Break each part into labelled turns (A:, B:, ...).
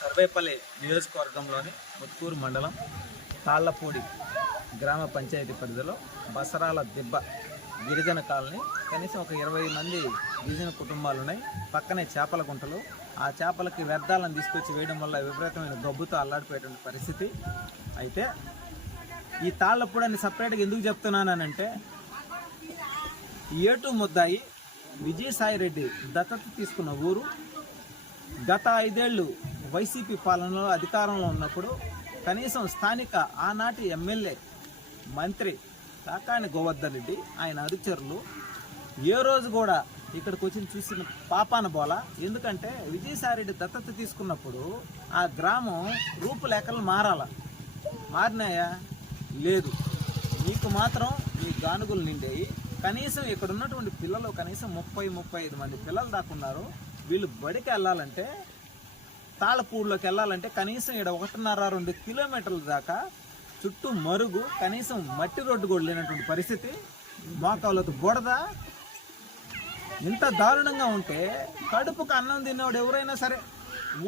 A: సర్వేపల్లి నియోజకవర్గంలోని ముత్కూరు మండలం తాళ్ళపూడి గ్రామ పంచాయతీ పరిధిలో బసరాల దిబ్బ గిరిజన కాలనీ. కనీసం ఒక ఇరవై మంది గిరిజన కుటుంబాలు ఉన్నాయి పక్కనే చేపల గుంటలు. ఆ చేపలకి వ్యర్థాలను తీసుకొచ్చి వేయడం వల్ల విపరీతమైన గబ్బుతో అల్లాడిపోయేటువంటి పరిస్థితి అయితే ఈ తాళ్ళపూడి సపరేట్గా ఎందుకు చెప్తున్నానంటే ఏటు ముద్దాయి విజయసాయిరెడ్డి దత్తత తీసుకున్న ఊరు. గత ఐదేళ్ళు వైసీపీ పాలనలో అధికారంలో ఉన్నప్పుడు కనీసం స్థానిక ఆనాటి ఎమ్మెల్యే మంత్రి కాకాని గోవర్ధన్ రెడ్డి ఆయన అనుచరులు ఏ రోజు కూడా ఇక్కడికి వచ్చి చూసిన పాపాన బోల. ఎందుకంటే విజయసాయిరెడ్డి దత్తత తీసుకున్నప్పుడు ఆ గ్రామం రూపులేఖలు మారాల. మారినాయా? లేదు. మీకు మాత్రం మీ గానుగులు నిండేవి కనీసం ఇక్కడ ఉన్నటువంటి పిల్లలు కనీసం ముప్పై ముప్పై ఐదు మంది పిల్లలు దాకా ఉన్నారు. వీళ్ళు బడికి వెళ్ళాలంటే తాళపూడిలోకి వెళ్ళాలంటే కనీసం ఇక్కడ ఒకటిన్నర రెండు కిలోమీటర్ల దాకా చుట్టూ మరుగు కనీసం మట్టి రోడ్డు కూడా లేనటువంటి పరిస్థితి. మోకాళ్ళతో బుడద ఇంత దారుణంగా ఉంటే కడుపుకు అన్నం తిన్నవాడు ఎవరైనా సరే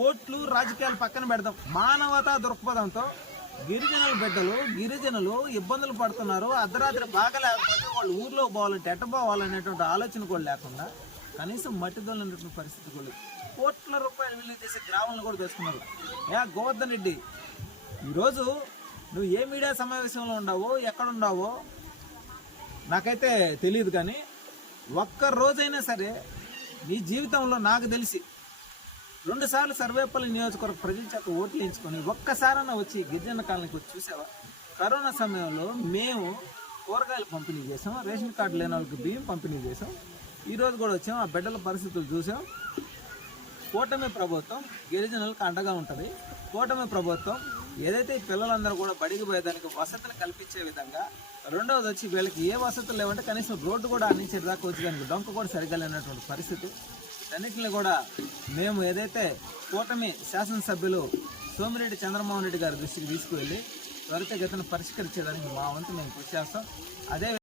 A: ఓట్లు రాజకీయాలు పక్కన పెడదాం. మానవతా దృక్పథంతో గిరిజనుల బిడ్డలు గిరిజనులు ఇబ్బందులు పడుతున్నారు. అర్ధరాత్రి బాగా లేకపోతే వాళ్ళు ఊర్లో పోవాలంటే ఎట్ట పోవాలనేటువంటి ఆలోచన కూడా లేకుండా కనీసం మట్టి దొల్లినటువంటి పరిస్థితి కూడా కోట్ల రూపాయలు విలువ చేసే గ్రామాలను కూడా తెచ్చుకున్నారు. ఏ గోవర్ధన్ రెడ్డి ఈరోజు నువ్వు ఏ మీడియా సమావేశంలో ఉన్నావో ఎక్కడున్నావో నాకైతే తెలియదు కానీ ఒక్క రోజైనా సరే నీ జీవితంలో నాకు తెలిసి రెండుసార్లు సర్వేపల్లి నియోజకవర్గ ప్రజల చేత ఓట్లు వేయించుకొని ఒక్కసారన్నా వచ్చి గిరిజన కాలనీకి వచ్చి చూసావా? కరోనా సమయంలో మేము కూరగాయలు పంపిణీ చేసాం రేషన్ కార్డు లేని వాళ్ళకి బియ్యం పంపిణీ చేసాం. ఈరోజు కూడా వచ్చాం. ఆ బిడ్డల పరిస్థితులు చూసాం. కూటమి ప్రభుత్వం గిరిజనులకు అండగా ఉంటుంది. కూటమి ప్రభుత్వం ఏదైతే పిల్లలందరూ కూడా బడికి పోయేదానికి వసతులు కల్పించే విధంగా రెండవది వచ్చి వీళ్ళకి ఏ వసతులు లేవంటే కనీసం రోడ్డు కూడా అందించేదాకా వచ్చి దానికి డొంక కూడా సరిగా లేనటువంటి పరిస్థితి. అన్నింటిని కూడా మేము ఏదైతే కూటమి శాసనసభ్యులు సోమిరెడ్డి చంద్రమోహన్ రెడ్డి గారి దృష్టికి తీసుకువెళ్ళి త్వరితగతిన పరిష్కరించేదానికి మా వంతు మేము కృషి చేస్తాం. అదే